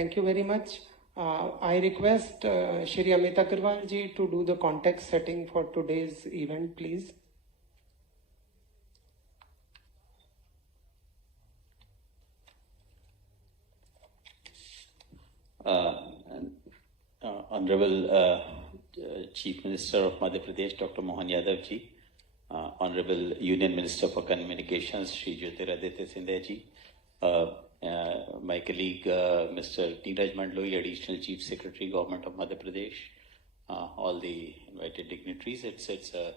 Thank you very much. I request Shri Amit Agarwal ji to do the context setting for today's event, please. Honorable Chief Minister of Madhya Pradesh, Dr. Mohan Yadav ji, Honorable Union Minister for Communications, Shri Jyotiraditya Scindia ji, my colleague Mr. Neeraj Mandloi, Additional Chief Secretary, Government of Madhya Pradesh, all the invited dignitaries. It's a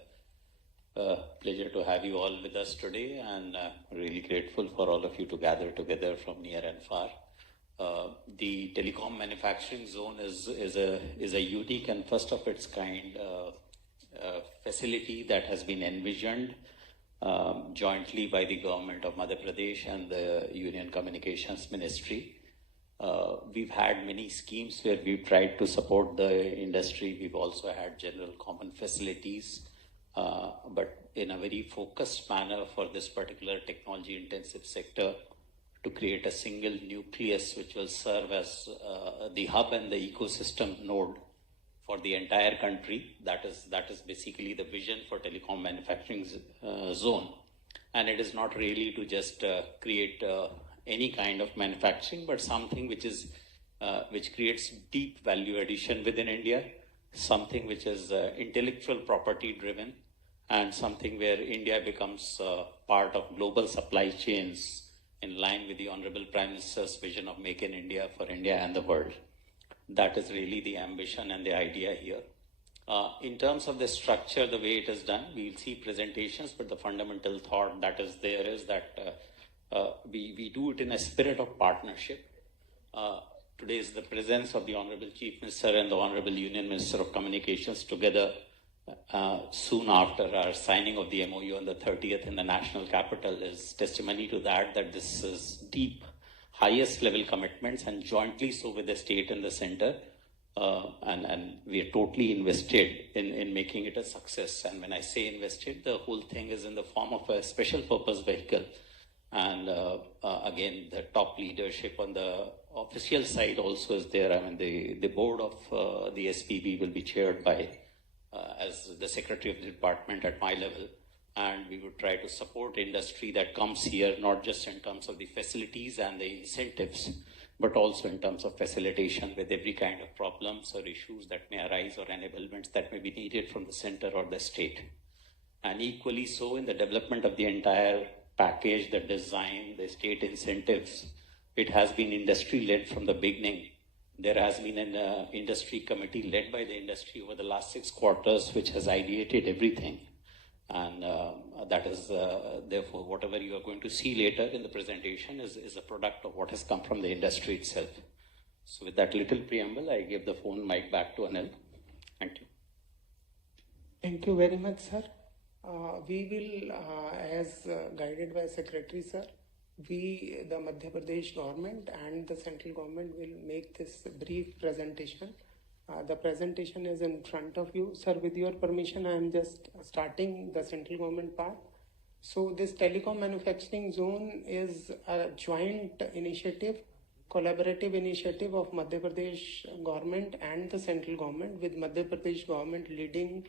pleasure to have you all with us today, and really grateful for all of you to gather together from near and far. The telecom manufacturing zone is a unique and first of its kind facility that has been envisioned jointly by the government of Madhya Pradesh and the Union Communications Ministry. We've had many schemes where we've tried to support the industry. We've also had general common facilities, but in a very focused manner for this particular technology intensive sector, to create a single nucleus which will serve as the hub and the ecosystem node for the entire country. That is basically the vision for telecom manufacturing zone. And it is not really to just create any kind of manufacturing, but something which creates deep value addition within India, something which is intellectual property driven, and something where India becomes part of global supply chains in line with the Honorable Prime Minister's vision of Make in India for India and the world. That is really the ambition and the idea here. In terms of the structure, the way it is done, we'll see presentations, but the fundamental thought that is there is that we do it in a spirit of partnership. Today is the presence of the Honorable Chief Minister and the Honorable Union Minister of Communications together soon after our signing of the MOU on the 30th in the national capital is testimony to that this is deep, highest level commitments, and jointly so with the state and the center. And we are totally invested in making it a success. And when I say invested, the whole thing is in the form of a special purpose vehicle. And again, the top leadership on the official side also is there. I mean, the board of the SPB will be chaired by as the secretary of the department at my level, and we would try to support industry that comes here, not just in terms of the facilities and the incentives, but also in terms of facilitation with every kind of problems or issues that may arise or enablements that may be needed from the center or the state. And equally so in the development of the entire package, the design, the state incentives, it has been industry-led from the beginning. There has been an industry committee led by the industry over the last 6 quarters, which has ideated everything. And that is, therefore, whatever you are going to see later in the presentation is a product of what has come from the industry itself. So with that little preamble, I give the phone mic back to Anil. Thank you. Thank you very much, sir. We will, as guided by Secretary, sir, the Madhya Pradesh government and the central government will make this brief presentation. The presentation is in front of you. Sir, with your permission, I am just starting the central government part. So this telecom manufacturing zone is a joint initiative, collaborative initiative of Madhya Pradesh government and the central government, with Madhya Pradesh government leading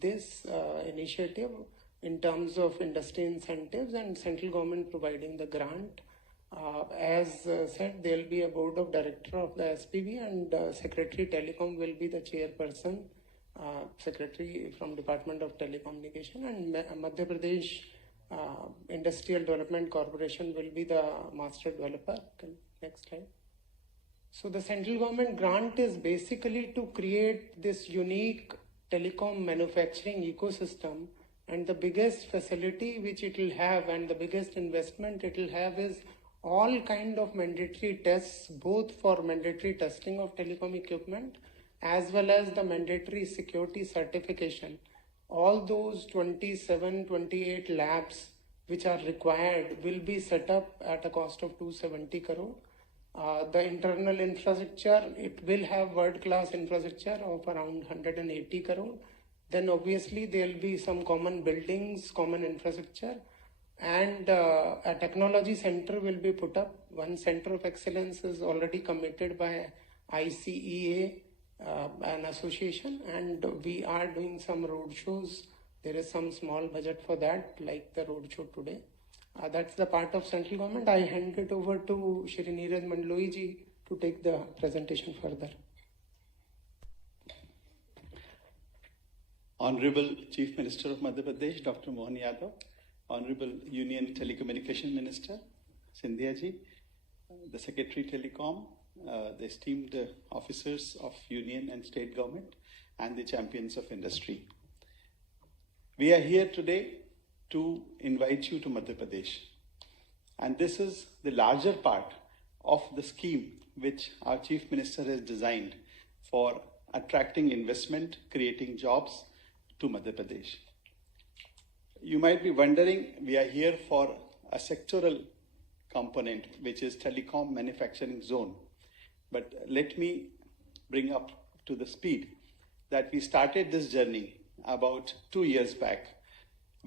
this initiative in terms of industry incentives and central government providing the grant. As said, there will be a board of director of the SPV, and Secretary Telecom will be the chairperson, Secretary from Department of Telecommunication, and Madhya Pradesh Industrial Development Corporation will be the master developer. Next slide. So the central government grant is basically to create this unique telecom manufacturing ecosystem. And the biggest facility which it will have and the biggest investment it will have is all kind of mandatory tests, both for mandatory testing of telecom equipment as well as the mandatory security certification. All those 27, 28 labs which are required will be set up at a cost of 270 crore. The internal infrastructure, it will have world-class infrastructure of around 180 crore. Then obviously there will be some common buildings, common infrastructure. and a technology center will be put up. One center of excellence is already committed by ICEA, an association, and we are doing some road shows. There is some small budget for that, like the road show today. That's the part of central government. I hand it over to Shri Neeraj Mandloi ji to take the presentation further. Honorable Chief Minister of Madhya Pradesh, Dr. Mohan Yadav, Honorable Union Telecommunication Minister, Sindhya ji, the Secretary Telecom, the esteemed officers of Union and State Government, and the champions of industry. We are here today to invite you to Madhya Pradesh. And this is the larger part of the scheme which our Chief Minister has designed for attracting investment, creating jobs to Madhya Pradesh. You might be wondering, we are here for a sectoral component, which is telecom manufacturing zone. But let me bring up to the speed that we started this journey about 2 years back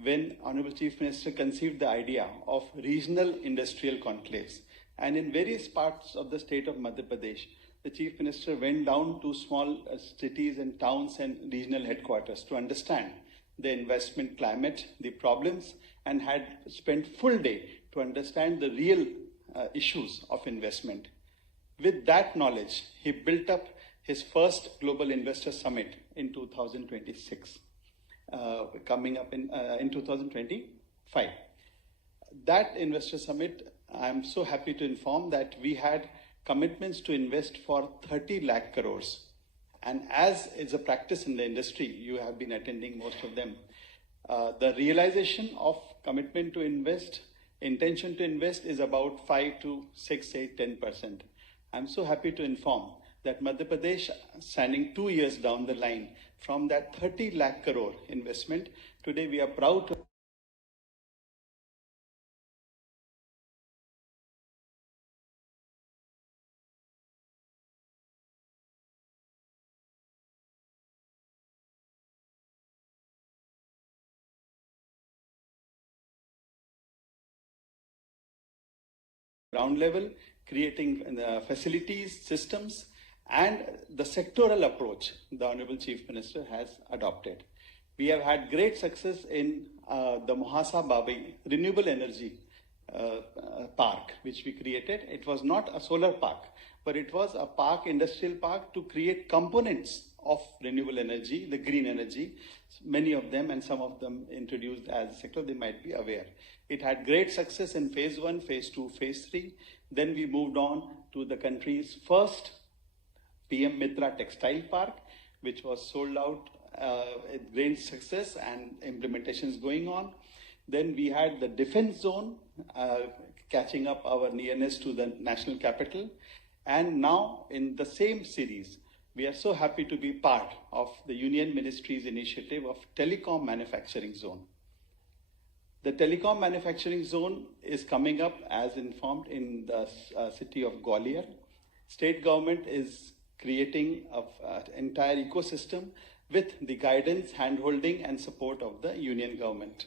when Honorable Chief Minister conceived the idea of regional industrial conclaves. And in various parts of the state of Madhya Pradesh, the Chief Minister went down to small cities and towns and regional headquarters to understand the investment climate, the problems, and had spent full day to understand the real issues of investment. With that knowledge, he built up his first Global Investor Summit in 2026, coming up in 2025. That Investor Summit, I'm so happy to inform that we had commitments to invest for 30 lakh crores. And as is a practice in the industry, you have been attending most of them, the realization of commitment to invest, intention to invest is about 5 to 6, 8, 10%. I'm so happy to inform that Madhya Pradesh, standing 2 years down the line from that 30 lakh crore investment, today we are proud to ground level, creating facilities, systems, and the sectoral approach the Honorable Chief Minister has adopted. We have had great success in the Mohasa Babai renewable energy park, which we created. It was not a solar park, but it was a park, industrial park, to create components of renewable energy, the green energy, many of them and some of them introduced as a sector, they might be aware. It had great success in phase 1, phase 2, phase 3. Then we moved on to the country's first PM Mitra Textile Park, which was sold out with great success and implementation is going on. Then we had the defense zone, catching up our nearness to the national capital. And now in the same series, we are so happy to be part of the Union Ministry's initiative of Telecom Manufacturing Zone. The Telecom Manufacturing Zone is coming up as informed in the city of Gwalior. State government is creating an entire ecosystem with the guidance, handholding and support of the Union government.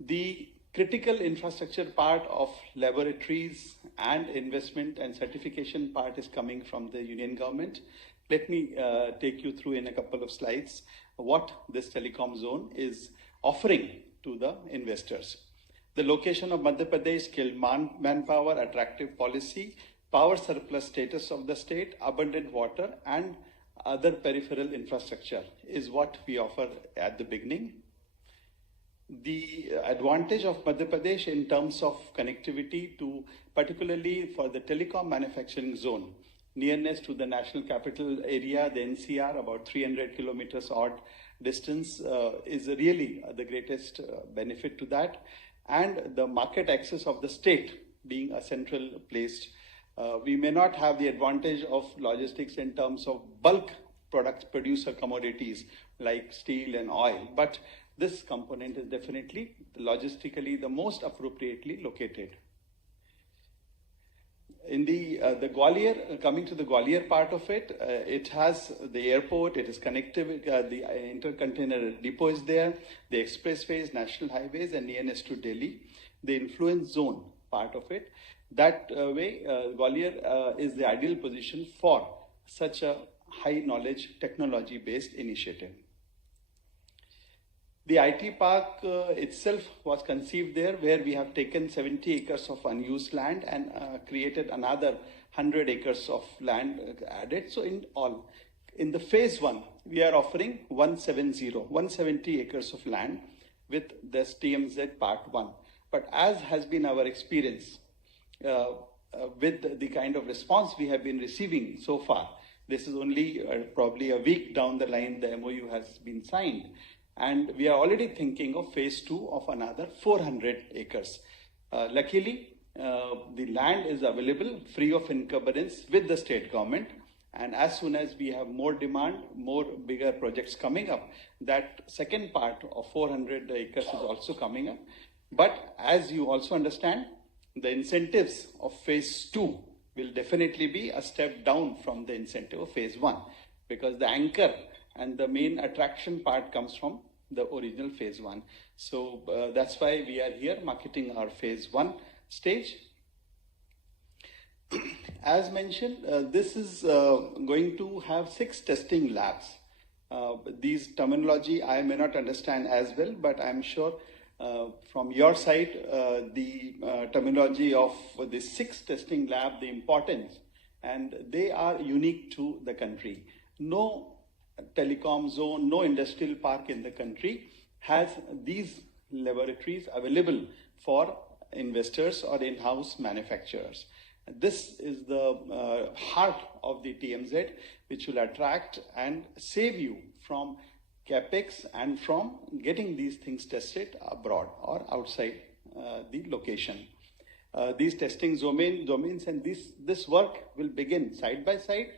The critical infrastructure part of laboratories and investment and certification part is coming from the Union government. Let me take you through in a couple of slides what this telecom zone is offering to the investors. The location of Madhya Pradesh, skilled manpower, attractive policy, power surplus status of the state, abundant water and other peripheral infrastructure is what we offer at the beginning. The advantage of Madhya Pradesh in terms of connectivity to, particularly for the telecom manufacturing zone, nearness to the national capital area, the NCR, about 300 kilometers odd distance is really the greatest benefit to that. And the market access of the state being a central place. We may not have the advantage of logistics in terms of bulk products, producer commodities like steel and oil, but this component is definitely logistically the most appropriately located. In the Gwalior, coming to the Gwalior part of it, it has the airport, it is connected, the intercontainer depot is there, the expressways, national highways and nearness to Delhi. the influence zone part of it. That way, Gwalior is the ideal position for such a high knowledge technology based initiative. The IT park itself was conceived there, where we have taken 70 acres of unused land and created another 100 acres of land added. So in all, in the phase 1, we are offering 170 acres of land with this TMZ part 1. But as has been our experience with the kind of response we have been receiving so far, this is only probably a week down the line the MOU has been signed. And we are already thinking of phase 2 of another 400 acres. Luckily, the land is available free of encumbrance with the state government. And as soon as we have more demand, more bigger projects coming up, that second part of 400 acres is also coming up. But as you also understand, the incentives of phase 2 will definitely be a step down from the incentive of phase 1, because the anchor and the main attraction part comes from the original phase 1. So that's why we are here marketing our phase 1 stage. As mentioned, this is going to have 6 testing labs. These terminology I may not understand as well, but I'm sure from your side, the terminology of the 6 testing lab, the importance, and they are unique to the country. No telecom zone, no industrial park in the country has these laboratories available for investors or in-house manufacturers. This is the heart of the TMZ, which will attract and save you from capex and from getting these things tested abroad or outside the location. These testing domains and this work will begin side by side.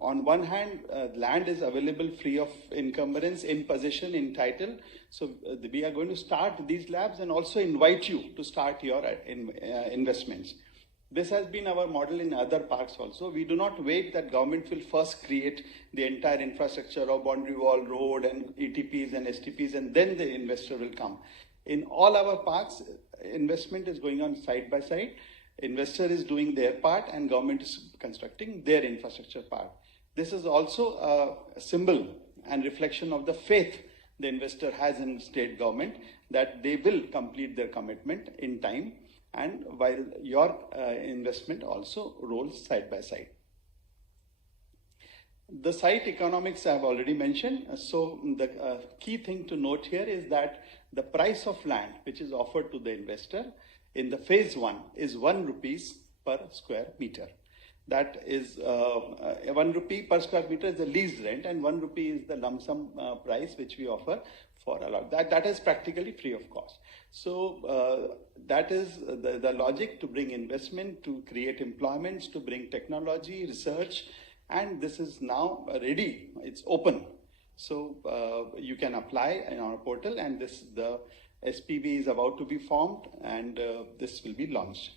On one hand, land is available free of encumbrance, in possession, in title. So we are going to start these labs and also invite you to start your investments. This has been our model in other parks also. We do not wait that government will first create the entire infrastructure of boundary wall, road and ETPs and STPs, and then the investor will come. In all our parks, investment is going on side by side. Investor is doing their part and government is constructing their infrastructure part. This is also a symbol and reflection of the faith the investor has in state government that they will complete their commitment in time, and while your investment also rolls side by side. The site economics I have already mentioned. So the key thing to note here is that the price of land which is offered to the investor in the phase 1 is 1 rupees per square meter. That is 1 rupee per square meter is the lease rent, and 1 rupee is the lump sum price which we offer for a lot. That is practically free of cost. So that is the logic to bring investment, to create employments, to bring technology, research, and this is now ready. It's open. So you can apply in our portal, and the SPV is about to be formed, and this will be launched.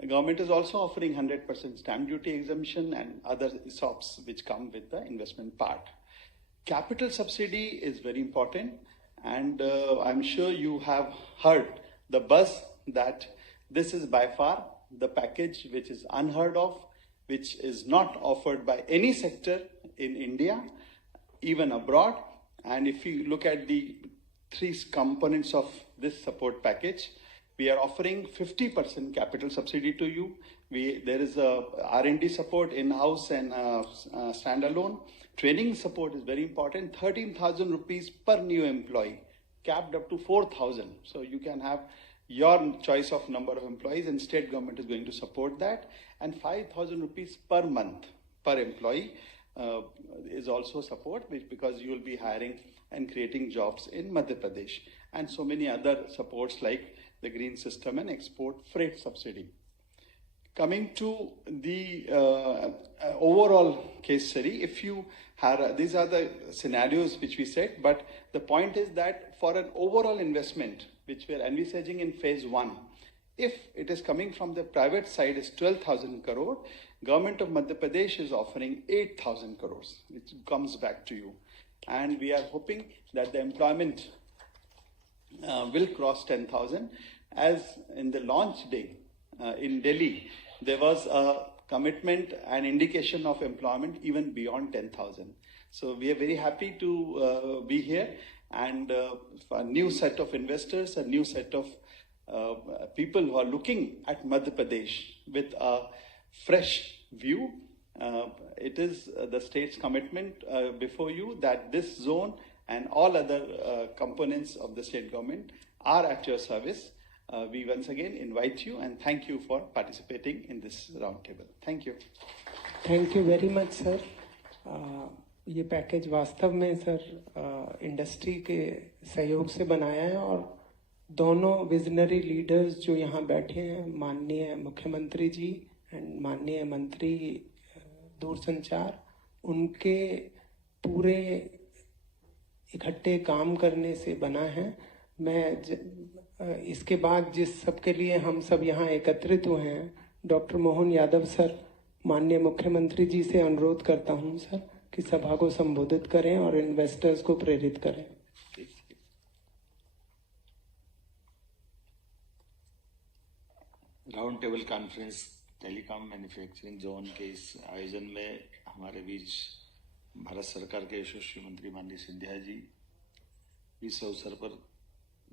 The government is also offering 100% stamp duty exemption and other ESOPs which come with the investment part. Capital subsidy is very important, and I'm sure you have heard the buzz that this is by far the package which is unheard of, which is not offered by any sector in India, even abroad. And if you look at the 3 components of this support package, we are offering 50% capital subsidy to you. There is a R&D support in-house and standalone. Training support is very important. 13,000 rupees per new employee, capped up to 4,000. So you can have your choice of number of employees, and state government is going to support that. And 5,000 rupees per month per employee is also support, because you will be hiring and creating jobs in Madhya Pradesh, and so many other supports like the green system and export freight subsidy. Coming to the overall case study, if you have, these are the scenarios which we set, but the point is that for an overall investment, which we are envisaging in phase 1, if it is coming from the private side is 12,000 crore, government of Madhya Pradesh is offering 8,000 crores, which comes back to you. And we are hoping that the employment will cross 10,000. as in the launch day in Delhi, there was a commitment and indication of employment even beyond 10,000. So we are very happy to be here, and a new set of investors, a new set of people who are looking at Madhya Pradesh with a fresh view. It is the state's commitment before you that this zone and all other components of the state government are at your service. We once again invite you and thank you for participating in this roundtable. Thank you. Thank you very much, sir. ये package वास्तव में sir industry के सहयोग से बनाया है, और दोनों विजनरी लीडर्स जो यहाँ बैठे हैं, माननीय मुख्यमंत्री जी एंड माननीय मंत्री दूरसंचार, उनके पूरे इकट्ठे काम करने से बना है। मैं इसके बाद जिस सबके लिए हम सब यहाँ एकत्रित हुए हैं, डॉक्टर मोहन यादव सर, माननीय मुख्यमंत्री जी से अनुरोध करता हूँ सर कि सभा को संबोधित करें और इन्वेस्टर्स को प्रेरित करें। Round table conference telecom manufacturing zone के इस आयोजन में हमारे बीच भारत सरकार के यशस्वी मंत्री माननीय सिंधिया जी, इस अवसर पर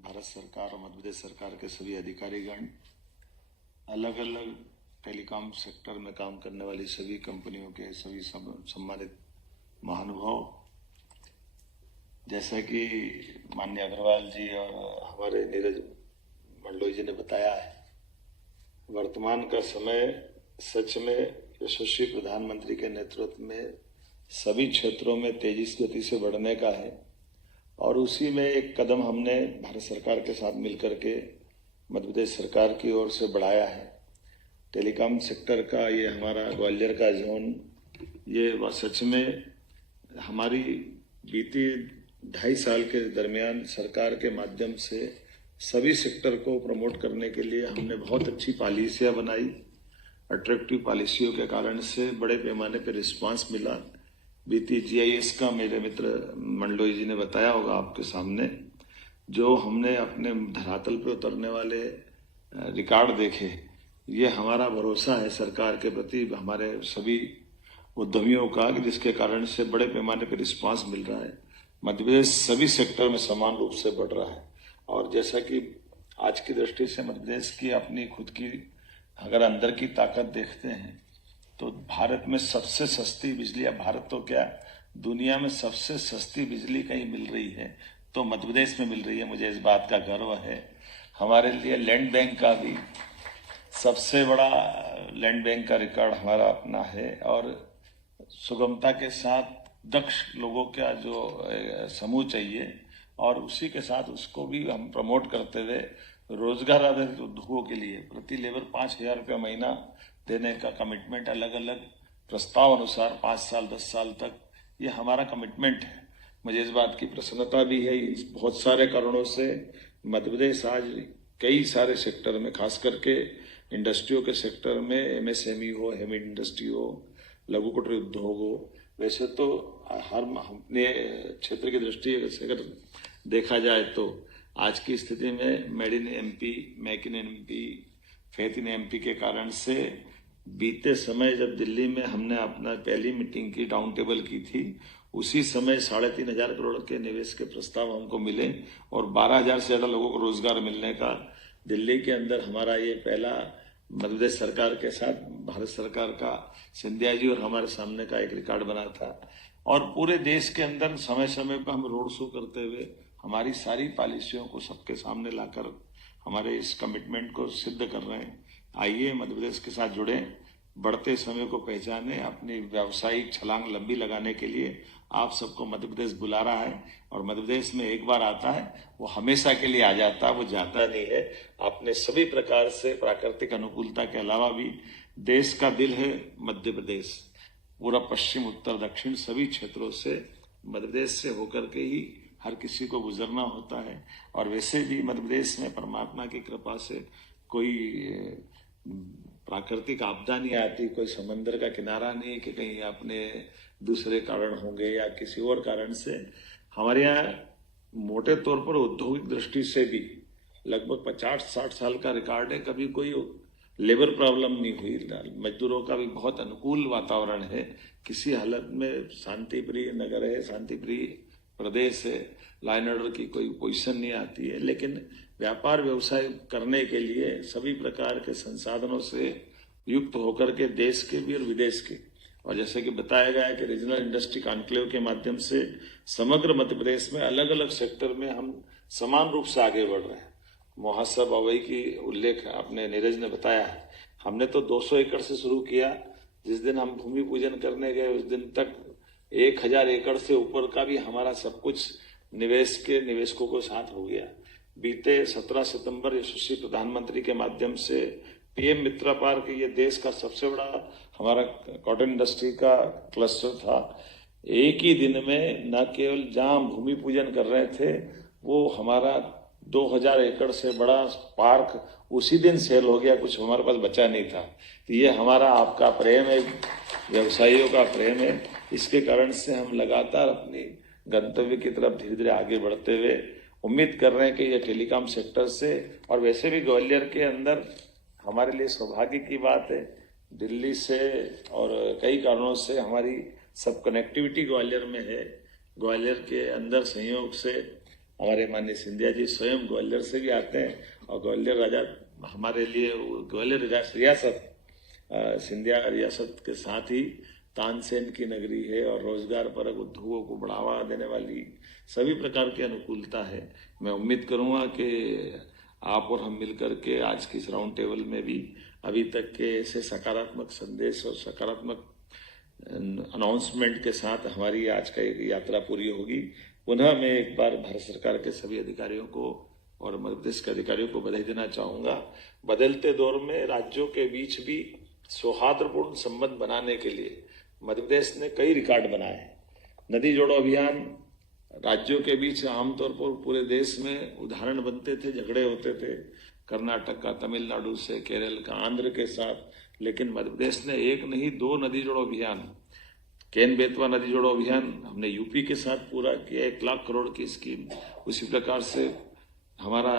भारत सरकार और मध्य प्रदेश सरकार के सभी अधिकारीगण, अलग अलग टेलीकॉम सेक्टर में काम करने वाली सभी कंपनियों के सभी सम्मानित महानुभाव, जैसा कि माननीय अग्रवाल जी और हमारे नीरज मंडलोई जी ने बताया है, वर्तमान का समय सच में यशस्वी प्रधानमंत्री के नेतृत्व में सभी क्षेत्रों में तेजी गति से बढ़ने का है, और उसी में एक कदम हमने भारत सरकार के साथ मिलकर के मध्य प्रदेश सरकार की ओर से बढ़ाया है। टेलीकॉम सेक्टर का ये हमारा ग्वालियर का जोन, ये सच में हमारी बीती 2.5 साल के दरमियान सरकार के माध्यम से सभी सेक्टर को प्रमोट करने के लिए हमने बहुत अच्छी पॉलिसियां बनाई। अट्रैक्टिव पॉलिसियों के कारण से बड़े पैमाने पर रिस्पांस मिला। बीती GIS का मेरे मित्र मंडलोई जी ने बताया होगा आपके सामने, जो हमने अपने धरातल पे उतरने वाले रिकॉर्ड देखे, ये हमारा भरोसा है सरकार के प्रति हमारे सभी उद्यमियों का, जिसके कारण से बड़े पैमाने पर रिस्पांस मिल रहा है। मध्य प्रदेश सभी सेक्टर में समान रूप से बढ़ रहा है, और जैसा कि आज की दृष्टि से मध्य प्रदेश की अपनी खुद की अगर अंदर की ताकत देखते हैं तो भारत में सबसे सस्ती बिजली, या भारत तो क्या दुनिया में सबसे सस्ती बिजली कहीं मिल रही है तो मध्य प्रदेश में मिल रही है। मुझे इस बात का गर्व है। हमारे लिए लैंड बैंक का भी सबसे बड़ा लैंड बैंक का रिकॉर्ड हमारा अपना है, और सुगमता के साथ दक्ष लोगों का जो समूह चाहिए, और उसी के साथ उसको भी हम प्रमोट करते हुए रोजगार आधारित उद्योगों के लिए प्रति लेबर 5,000 रुपया महीना देने का कमिटमेंट, अलग अलग प्रस्ताव अनुसार 5 साल 10 साल तक, ये हमारा कमिटमेंट है। मुझे इस बात की प्रसन्नता भी है। बहुत सारे कारणों से मध्य प्रदेश आज कई सारे सेक्टर में, खास करके इंडस्ट्रियों के सेक्टर में, MSME हो, हेवी इंडस्ट्री हो, लघु कुटीर उद्योग हो, वैसे तो हर अपने क्षेत्र की दृष्टि से अगर देखा जाए तो आज की स्थिति में made in MP, make in MP, faith in MP के कारण से बीते समय जब दिल्ली में हमने अपना पहली मीटिंग की, राउंड टेबल की थी, उसी समय 3,500 करोड़ के निवेश के प्रस्ताव हमको मिले, और 12,000 से ज्यादा लोगों को रोजगार मिलने का दिल्ली के अंदर हमारा ये पहला मध्य प्रदेश सरकार के साथ भारत सरकार का सिंधिया जी और हमारे सामने का एक रिकॉर्ड बना था। और पूरे देश के अंदर समय समय पर हम रोड शो करते हुए हमारी सारी पॉलिसियों को सबके सामने लाकर हमारे इस कमिटमेंट को सिद्ध कर रहे हैं। आइए मध्य प्रदेश के साथ जुड़े, बढ़ते समय को पहचाने, अपनी व्यावसायिक छलांग लंबी लगाने के लिए आप सबको मध्य प्रदेश बुला रहा है, और मध्य प्रदेश में एक बार आता है वो हमेशा के लिए आ जाता है, वो जाता नहीं है। अपने सभी प्रकार से प्राकृतिक अनुकूलता के अलावा भी देश का दिल है मध्य प्रदेश। पूरा पश्चिम उत्तर दक्षिण सभी क्षेत्रों से मध्य प्रदेश से होकर के ही हर किसी को गुजरना होता है, और वैसे भी मध्य प्रदेश में परमात्मा की कृपा से कोई प्राकृतिक आपदा नहीं आती, कोई समंदर का किनारा नहीं कि कहीं अपने दूसरे कारण होंगे या किसी और कारण से। हमारे यहाँ मोटे तौर पर औद्योगिक दृष्टि से भी लगभग 50-60 साल का रिकॉर्ड है, कभी कोई लेबर प्रॉब्लम नहीं हुई। मजदूरों का भी बहुत अनुकूल वातावरण है, किसी हालत में शांति प्रिय नगर है, शांति प्रिय प्रदेश है, लाइन ऑर्डर की कोई पोजीशन नहीं आती है। लेकिन व्यापार व्यवसाय करने के लिए सभी प्रकार के संसाधनों से युक्त होकर के देश के भी और विदेश के, और जैसे कि बताया गया है कि रीजनल इंडस्ट्री कॉन्क्लेव के माध्यम से समग्र मध्य प्रदेश में अलग अलग सेक्टर में हम समान रूप से आगे बढ़ रहे हैं। महोत्सव अवई की उल्लेख आपने नीरज ने बताया है। हमने तो 200 एकड़ से शुरू किया। जिस दिन हम भूमि पूजन करने गए उस दिन तक 1000 एकड़ से ऊपर का भी हमारा सब कुछ निवेशकों के साथ हो गया। बीते 17 सितंबर यशस्वी प्रधानमंत्री के माध्यम से पीएम मित्रा पार्क, ये देश का सबसे बड़ा हमारा कॉटन इंडस्ट्री का क्लस्टर था। एक ही दिन में न केवल जहां भूमि पूजन कर रहे थे, वो हमारा 2000 एकड़ से बड़ा पार्क उसी दिन सेल हो गया, कुछ हमारे पास बचा नहीं था। तो ये हमारा आपका प्रेम है, व्यवसायियों का प्रेम है। इसके कारण से हम लगातार अपनी गंतव्य की तरफ धीरे धीरे आगे बढ़ते हुए उम्मीद कर रहे हैं कि ये टेलीकॉम सेक्टर से, और वैसे भी ग्वालियर के अंदर हमारे लिए सौभाग्य की बात है, दिल्ली से और कई कारणों से हमारी सब कनेक्टिविटी ग्वालियर में है। ग्वालियर के अंदर संयोग से हमारे माननीय सिंधिया जी स्वयं ग्वालियर से भी आते हैं, और ग्वालियर राजा हमारे लिए ग्वालियर रियासत सिंधिया रियासत के साथ ही तानसेन की नगरी है और रोजगार परक उद्योगों को बढ़ावा देने वाली सभी प्रकार की अनुकूलता है। मैं उम्मीद करूंगा कि आप और हम मिलकर के आज की इस राउंड टेबल में भी अभी तक के ऐसे सकारात्मक संदेश और सकारात्मक अनाउंसमेंट के साथ हमारी आज का एक यात्रा पूरी होगी। पुनः मैं एक बार भारत सरकार के सभी अधिकारियों को और मध्य प्रदेश के अधिकारियों को बधाई देना चाहूंगा। बदलते दौर में राज्यों के बीच भी सौहार्दपूर्ण संबंध बनाने के लिए मध्य प्रदेश ने कई रिकॉर्ड बनाए हैं। नदी जोड़ो अभियान राज्यों के बीच आमतौर पर पूरे देश में उदाहरण बनते थे, झगड़े होते थे, कर्नाटक का, तमिलनाडु से, केरल का, आंध्र के साथ, लेकिन मध्य प्रदेश ने एक नहीं 2 नदी जोड़ो अभियान, केन बेतवा नदी जोड़ो अभियान हमने यूपी के साथ पूरा किया, 1 लाख करोड़ की स्कीम। उसी प्रकार से हमारा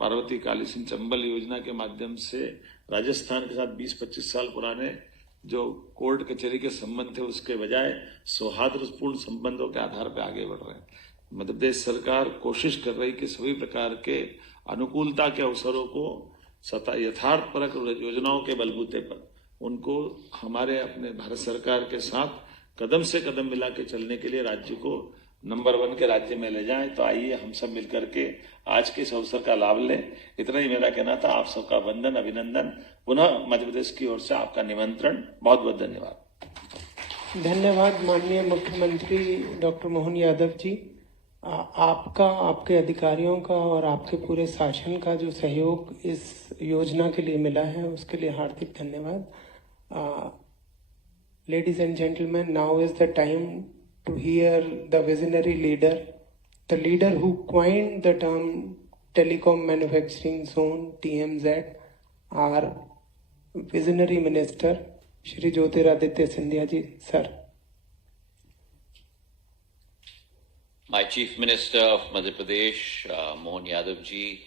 पार्वती काली सिंह चंबल योजना के माध्यम से राजस्थान के साथ 20-25 साल पुराने जो कोर्ट कचहरी के संबंध थे उसके बजाय सौहार्दपूर्ण संबंधों के आधार पर आगे बढ़ रहे हैं। मध्य प्रदेश सरकार कोशिश कर रही कि सभी प्रकार के अनुकूलता के अवसरों को यथार्थपरक योजनाओं के बलबूते पर उनको हमारे अपने भारत सरकार के साथ कदम से कदम मिला के चलने के लिए राज्य को नंबर 1 के राज्य में ले जाएं। तो आइए हम सब मिलकर के आज के इस अवसर का लाभ लें। इतना ही मेरा कहना था। आप सबका वंदन, अभिनंदन। पुनः मध्य प्रदेश की ओर से आपका निमंत्रण। बहुत बहुत धन्यवाद। धन्यवाद माननीय मुख्यमंत्री डॉक्टर मोहन यादव जी। आपका, आपके अधिकारियों का और आपके पूरे शासन का जो सहयोग इस योजना के लिए मिला है उसके लिए हार्दिक धन्यवाद। Ladies and gentlemen, now is the time to hear the visionary leader, the leader who coined the term Telecom Manufacturing Zone (TMZ), our visionary minister, Shri Jyotiraditya Scindia ji, sir. My Chief Minister of Madhya Pradesh, Mohan Yadav ji,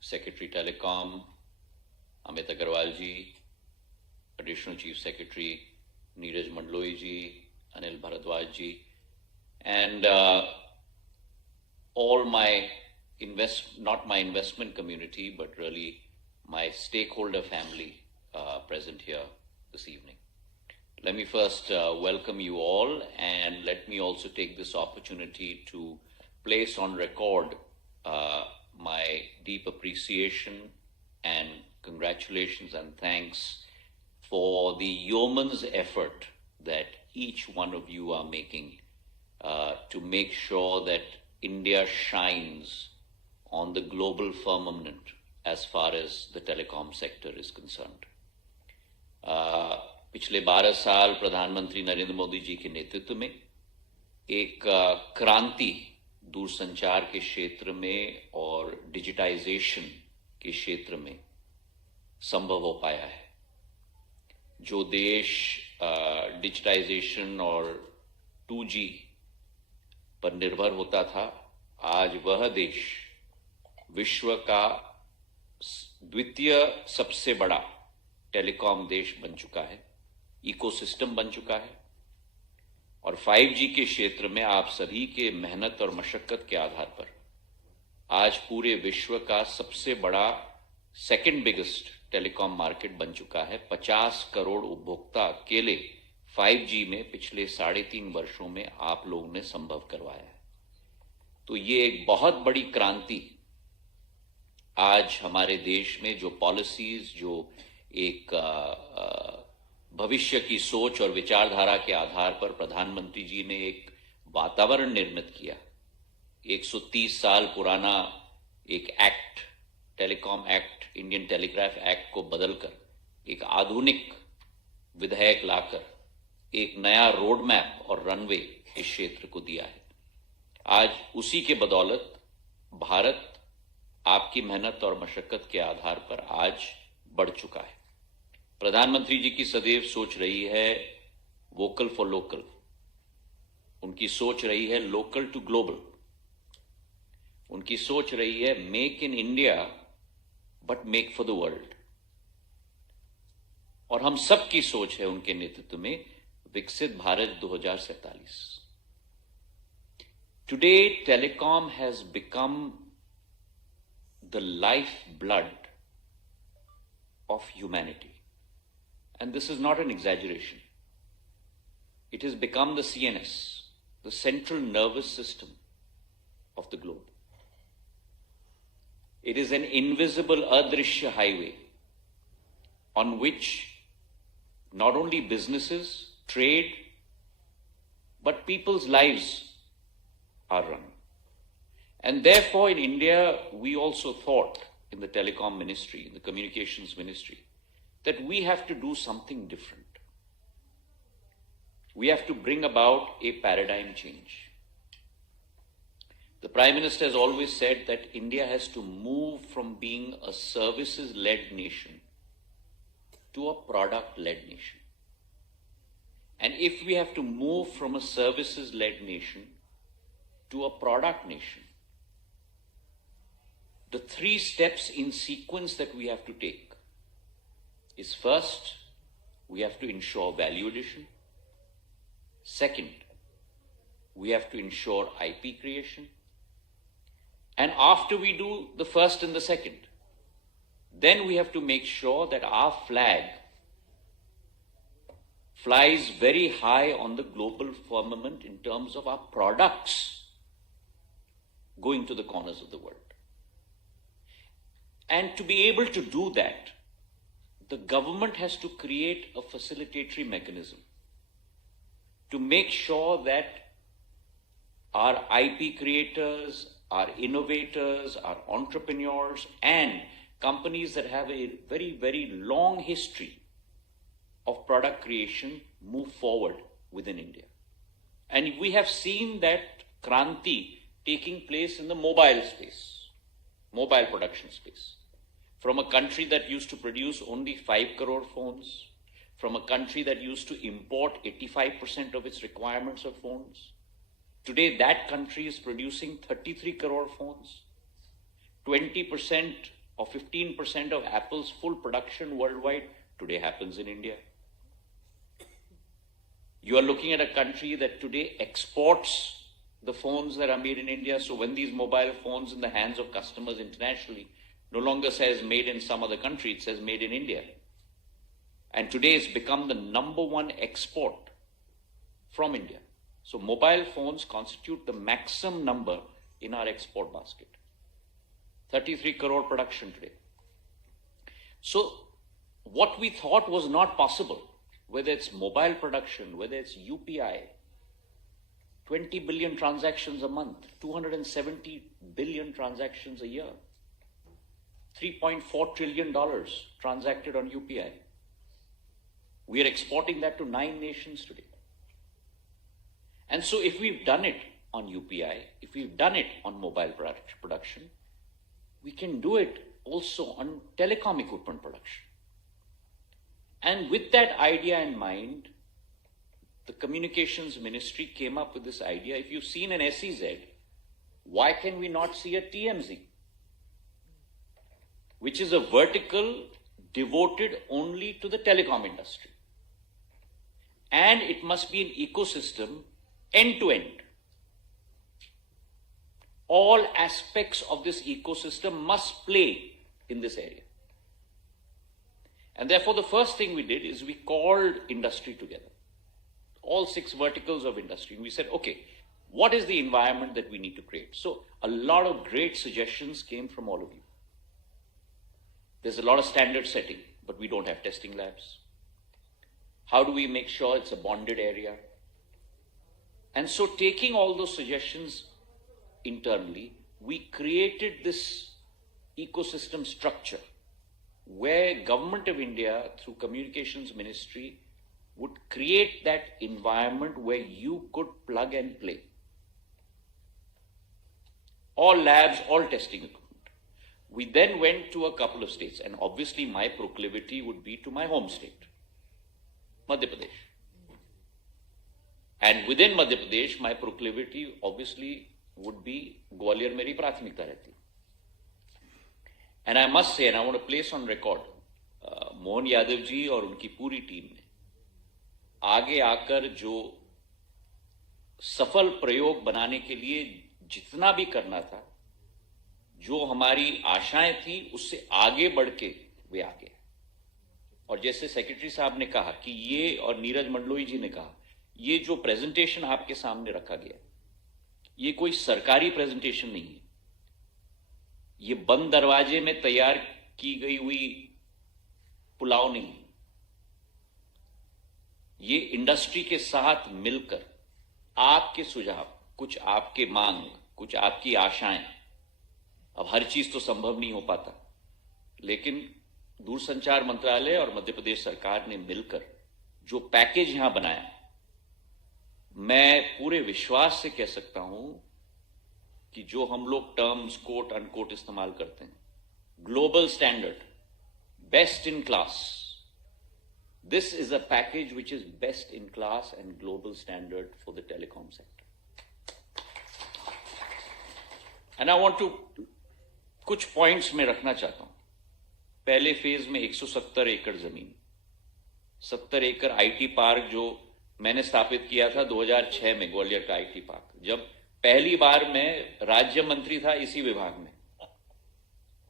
Secretary Telecom, Amit Agarwal ji, Additional Chief Secretary Neeraj Mandloi ji, Anil Bharadwaj ji, and all my not my investment community, but really my stakeholder family present here this evening. Let me first welcome you all, and let me also take this opportunity to place on record my deep appreciation and congratulations and thanks for the yeoman's effort that each one of you are making to make sure that India shines on the global firmament as far as the telecom sector is concerned. पिछले 12 साल प्रधानमंत्री नरेंद्र मोदी जी के नेतृत्व में एक क्रांति दूरसंचार के क्षेत्र में और डिजिटाइजेशन के क्षेत्र में संभव हो पाया है। जो देश डिजिटाइजेशन और 2G पर निर्भर होता था, आज वह देश विश्व का द्वितीय सबसे बड़ा टेलीकॉम देश बन चुका है, इकोसिस्टम बन चुका है, और 5G के क्षेत्र में आप सभी के मेहनत और मशक्कत के आधार पर आज पूरे विश्व का सबसे बड़ा सेकंड बिगेस्ट टेलीकॉम मार्केट बन चुका है। 50 करोड़ उपभोक्ता अकेले 5G में पिछले 3.5 वर्षों में आप लोगों ने संभव करवाया है। तो ये एक बहुत बड़ी क्रांति आज हमारे देश में, जो पॉलिसीज, जो एक भविष्य की सोच और विचारधारा के आधार पर प्रधानमंत्री जी ने एक वातावरण निर्मित किया। 130 साल पुराना एक act, telecom act, Indian telegraph act को बदलकर एक आधुनिक विधेयक लाकर एक नया रोड मैप और रनवे इस क्षेत्र को दिया है। आज उसी के बदौलत भारत आपकी मेहनत और मशक्कत के आधार पर आज बढ़ चुका है। प्रधानमंत्री जी की सदैव सोच रही है वोकल फॉर लोकल, उनकी सोच रही है लोकल टू ग्लोबल, उनकी सोच रही है make in India but make for the world, और हम सब की सोच है उनके नेतृत्व में विकसित Bharat 2047। Today telecom has become the life blood of humanity. And this is not an exaggeration. It has become the CNS, the central nervous system of the globe. It is an invisible adrishya highway on which not only businesses, trade, but people's lives are run. And therefore in India, we also thought in the telecom ministry, in the communications ministry, that we have to do something different. We have to bring about a paradigm change. The Prime Minister has always said that India has to move from being a services-led nation to a product-led nation. And if we have to move from a services-led nation to a product nation, the 3 steps in sequence that we have to take is, first, we have to ensure value addition. Second, we have to ensure IP creation. And after we do the first and the second, then we have to make sure that our flag flies very high on the global firmament in terms of our products going to the corners of the world. And to be able to do that, the government has to create a facilitatory mechanism to make sure that our IP creators, our innovators, our entrepreneurs, and companies that have a very, very long history of product creation move forward within India. And we have seen that Kranti taking place in the mobile space, mobile production space. From a country that used to produce only 5 crore phones, from a country that used to import 85% of its requirements of phones, today that country is producing 33 crore phones. 20% or 15% of Apple's full production worldwide today happens in India. You are looking at a country that today exports the phones that are made in India. So when these mobile phones in the hands of customers internationally no longer says made in some other country, it says made in India. And today it's become the #1 export from India. So mobile phones constitute the maximum number in our export basket. 33 crore production today. So what we thought was not possible, whether it's mobile production, whether it's UPI, 20 billion transactions a month, 270 billion transactions a year, $3.4 trillion transacted on UPI. We are exporting that to 9 nations today. And so if we've done it on UPI, if we've done it on mobile production, we can do it also on telecom equipment production. And with that idea in mind, the communications ministry came up with this idea. If you've seen an SEZ, why can we not see a TMZ? which is a vertical devoted only to the telecom industry. And it must be an ecosystem end to end. All aspects of this ecosystem must play in this area. And therefore, the first thing we did is we called industry together, all 6 verticals of industry. And we said, okay, what is the environment that we need to create? So a lot of great suggestions came from all of you. There's a lot of standard setting, but we don't have testing labs. How do we make sure it's a bonded area? And so taking all those suggestions internally, we created this ecosystem structure where Government of India through Communications Ministry would create that environment where you could plug and play. All labs, all testing equipment. We then went to a couple of states, and obviously my proclivity would be to my home state, Madhya Pradesh. And within Madhya Pradesh, my proclivity obviously would be Gwalior मेरी प्राथमिकता रहती. And I must say, and I want to place on record, Mohan Yadav ji और उनकी पूरी team ने आगे आकर जो सफल प्रयोग बनाने के लिए जितना भी करना था, जो हमारी आशाएं थी, उससे आगे बढ़ के वे आगे. और जैसे सेक्रेटरी साहब ने कहा कि ये, और नीरज मंडलोई जी ने कहा, ये जो प्रेजेंटेशन आपके सामने रखा गया, ये कोई सरकारी प्रेजेंटेशन नहीं है. ये बंद दरवाजे में तैयार की गई हुई पुलाव नहीं है. ये इंडस्ट्री के साथ मिलकर आपके सुझाव, कुछ आपके मांग, कुछ आपकी आशाएं. अब हर चीज तो संभव नहीं हो पाता, लेकिन दूरसंचार मंत्रालय और मध्य प्रदेश सरकार ने मिलकर जो पैकेज यहां बनाया, मैं पूरे विश्वास से कह सकता हूं कि जो हम लोग टर्म्स कोट अनकोट इस्तेमाल करते हैं, global standard, best in class, this is a package which is best in class and global standard for the telecom sector. And I want to कुछ पॉइंट्स में रखना चाहता हूं. पहले फेज में 170 एकड़ जमीन, 70 एकड़ आईटी पार्क जो मैंने स्थापित किया था 2006 में, ग्वालियर का आईटी पार्क. जब पहली बार मैं राज्य मंत्री था इसी विभाग में,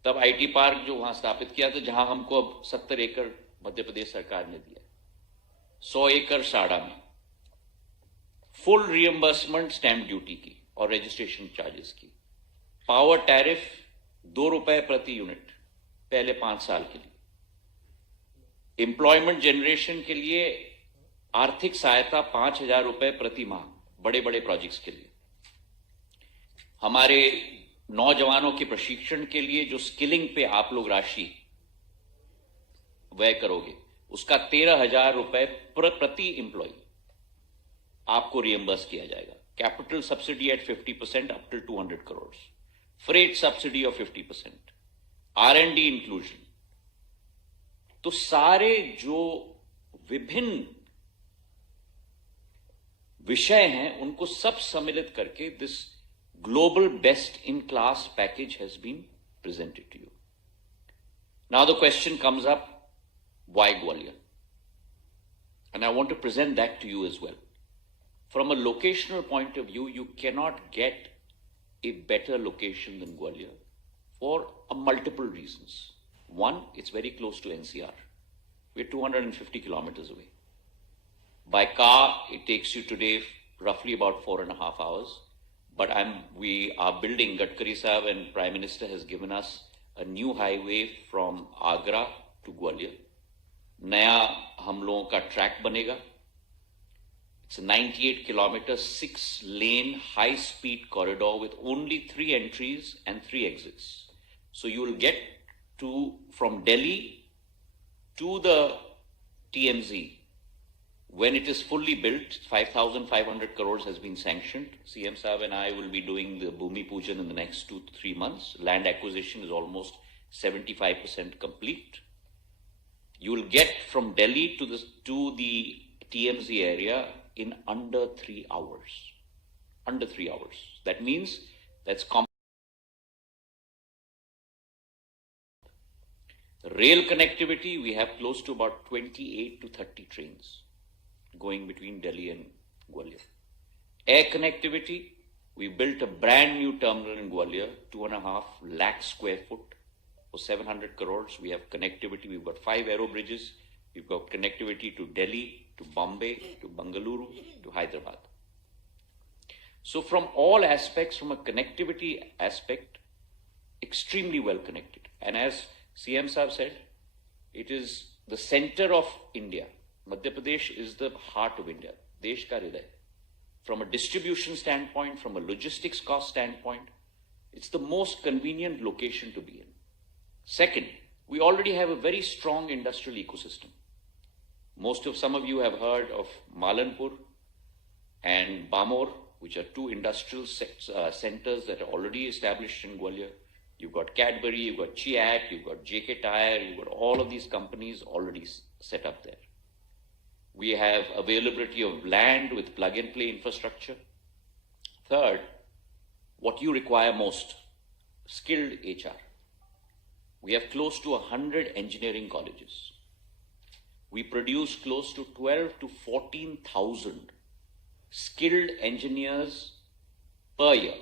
तब आईटी पार्क जो वहां स्थापित किया था, जहां हमको अब 70 एकड़ मध्य प्रदेश सरकार ने दिया. 100 एकड़ साड़ा में, फुल रियम्बर्समेंट स्टैंप ड्यूटी की और रजिस्ट्रेशन चार्जेस की. पावर टैरिफ ₹2 प्रति यूनिट पहले 5 साल के लिए. एम्प्लॉयमेंट जनरेशन के लिए आर्थिक सहायता ₹5,000 प्रति माह बड़े बड़े प्रोजेक्ट्स के लिए. हमारे नौजवानों के प्रशिक्षण के लिए जो स्किलिंग पे आप लोग राशि व्यय करोगे, उसका ₹13,000 प्रति एम्प्लॉय आपको रियम्बर्स किया जाएगा. Capital subsidy at 50% up till 200 crore. Freight subsidy of 50%. R&D inclusion. तो सारे जो विभिन्न विषय हैं, उनको सब सम्मिलित करके this global best in class package has been presented to you. Now the question comes up, why Gwalior? And I want to present that to you as well. From a locational point of view, you cannot get a better location than Gwalior for multiple reasons. One, it's very close to NCR. We're 250 kilometers away. By car, it takes you today roughly about 4.5 hours. But we are building, Gadkari Sahab and Prime Minister has given us a new highway from Agra to Gwalior. नया हम लोगों का track बनेगा. It's a 98 kilometer 6-lane high-speed corridor with only 3 entries and 3 exits. So you will get from Delhi to the TMZ. When it is fully built, 5,500 crores has been sanctioned. CM Saab and I will be doing the Bhumi Pujan in the next 2 to 3 months. Land acquisition is almost 75% complete. You will get from Delhi to the TMZ area in under 3 hours. Under 3 hours. That means that's Rail connectivity, we have close to about 28 to 30 trains going between Delhi and Gwalior. Air connectivity, we built a brand new terminal in Gwalior, 2.5 lakh square foot for 700 crores. We have connectivity, we've got 5 aero bridges. We've got connectivity to Delhi, to Bombay, to Bengaluru, to Hyderabad. So from all aspects, from a connectivity aspect, extremely well connected. And as CM Saab said, it is the center of India. Madhya Pradesh is the heart of India, Desh ka hriday. From a distribution standpoint, from a logistics cost standpoint, it's the most convenient location to be in. Second, we already have a very strong industrial ecosystem. Some of you have heard of Malanpur and Bamor, which are 2 industrial centers that are already established in Gwalior. You've got Cadbury, you've got Chiat, you've got JK Tyre, you've got all of these companies already set up there. We have availability of land with plug-and-play infrastructure. Third, what you require most, skilled HR. We have close to 100 engineering colleges. We produce close to 12 to 14,000 skilled engineers per year,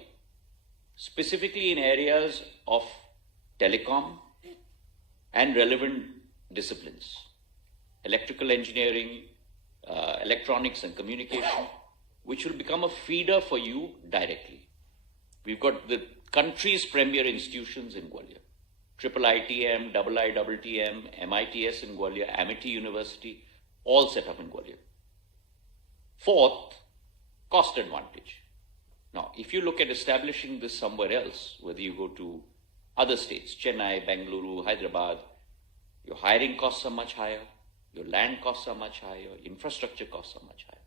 specifically in areas of telecom and relevant disciplines, electrical engineering, electronics and communication, which will become a feeder for you directly. We've got the country's premier institutions in Gwalior. IIITM, IITM, MITS in Gwalior, Amity University, all set up in Gwalior. Fourth, cost advantage. Now, if you look at establishing this somewhere else, whether you go to other states, Chennai, Bengaluru, Hyderabad, your hiring costs are much higher, your land costs are much higher, infrastructure costs are much higher.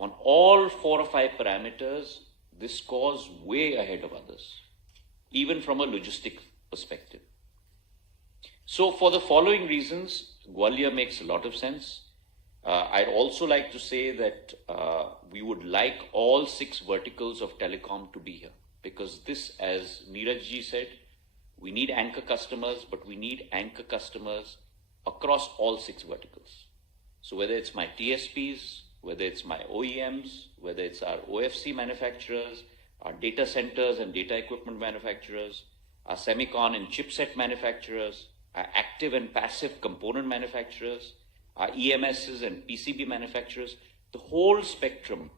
On all 4 or 5 parameters, this scores way ahead of others, even from a logistic perspective. So for the following reasons, Gwalior makes a lot of sense. I'd also like to say that we would like all 6 verticals of telecom to be here, because this, as Neeraj ji said, we need anchor customers, but we need anchor customers across all 6 verticals. So whether it's my TSPs, whether it's my OEMs, whether it's our OFC manufacturers, our data centers and data equipment manufacturers, our semicon and chipset manufacturers, our active and passive component manufacturers, our EMSs and PCB manufacturers, the whole spectrum,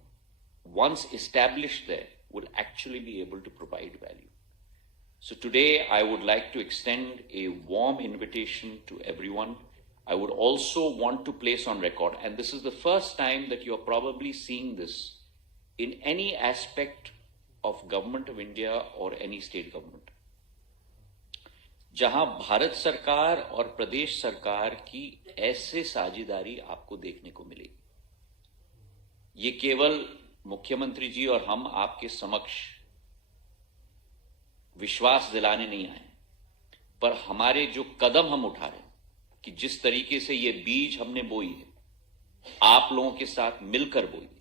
once established there, will actually be able to provide value. So today, I would like to extend a warm invitation to everyone. I would also want to place on record, and this is the first time that you're probably seeing this in any aspect of Government of India or any state government, जहां भारत सरकार और प्रदेश सरकार की ऐसे साझेदारी आपको देखने को मिलेगी. ये केवल मुख्यमंत्री जी और हम आपके समक्ष विश्वास दिलाने नहीं आए, पर हमारे जो कदम हम उठा रहे हैं, कि जिस तरीके से ये बीज हमने बोई है, आप लोगों के साथ मिलकर बोई है,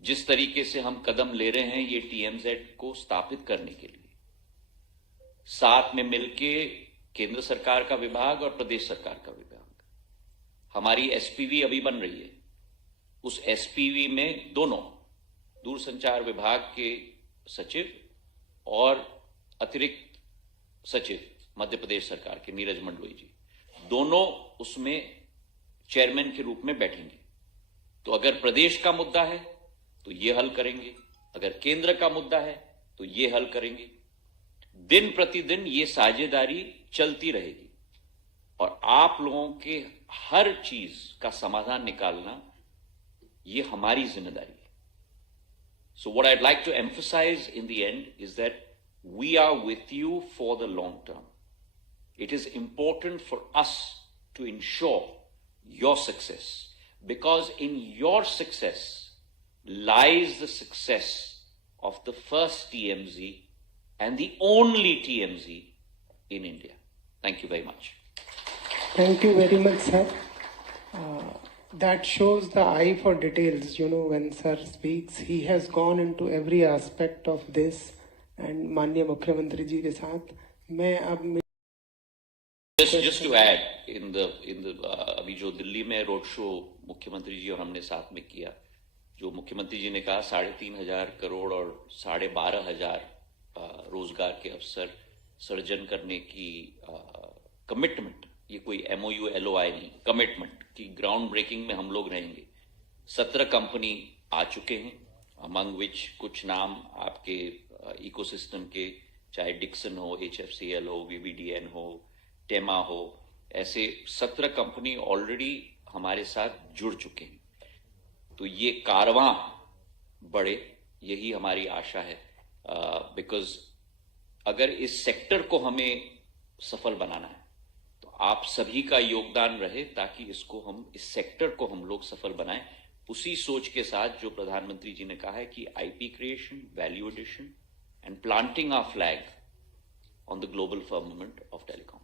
जिस तरीके से हम कदम ले रहे हैं ये TMZ को स्थापित करने के लिए, साथ में मिलके केंद्र सरकार का विभाग और प्रदेश सरकार का विभाग, हमारी SPV अभी बन रही है. उस SPV में दोनों दूरसंचार विभाग के सचिव और अतिरिक्त सचिव मध्य प्रदेश सरकार के नीरज मंडलोई जी, दोनों उसमें चेयरमैन के रूप में बैठेंगे. तो अगर प्रदेश का मुद्दा है तो ये हल करेंगे, अगर केंद्र का मुद्दा है तो ये हल करेंगे. दिन प्रतिदिन ये साझेदारी चलती रहेगी और आप लोगों के हर चीज का समाधान निकालना ये हमारी जिम्मेदारी है. So what I'd like to emphasize in the end is that we are with you for the long term. It is important for us to ensure your success, because in your success lies the success of the first TMZ and the only TMZ in India. Thank you very much. Thank you very much, sir. That shows the eye for details. You know, when sir speaks, he has gone into every aspect of this. And माननीय मुख्यमंत्री जी के साथ मैं अब Just to add, अभी जो दिल्ली में road show मुख्यमंत्री जी और हमने साथ में किया, जो मुख्यमंत्री जी ने कहा 3,500 करोड़ और 12,500 रोजगार के अवसर सर्जन करने की कमिटमेंट, ये कोई MOU LOI नहीं, कमिटमेंट की ग्राउंड ब्रेकिंग में हम लोग रहेंगे। 17 कंपनी आ चुके हैं, अमंग विच कुछ नाम आपके इकोसिस्टम के, चाहे डिक्सन हो, HFCL हो, VVDN हो, टेमा हो, ऐसे 17 कंपनी ऑलरेडी हमारे साथ जुड़ चुके हैं। तो ये कारवां बढ़े, यही हमारी आशा है, बिकॉज अगर इस सेक्टर को हमें सफल बनाना है तो आप सभी का योगदान रहे, ताकि इस सेक्टर को हम लोग सफल बनाएं, उसी सोच के साथ जो प्रधानमंत्री जी ने कहा है कि IP creation, value addition and planting our flag on the global firmament of telecom.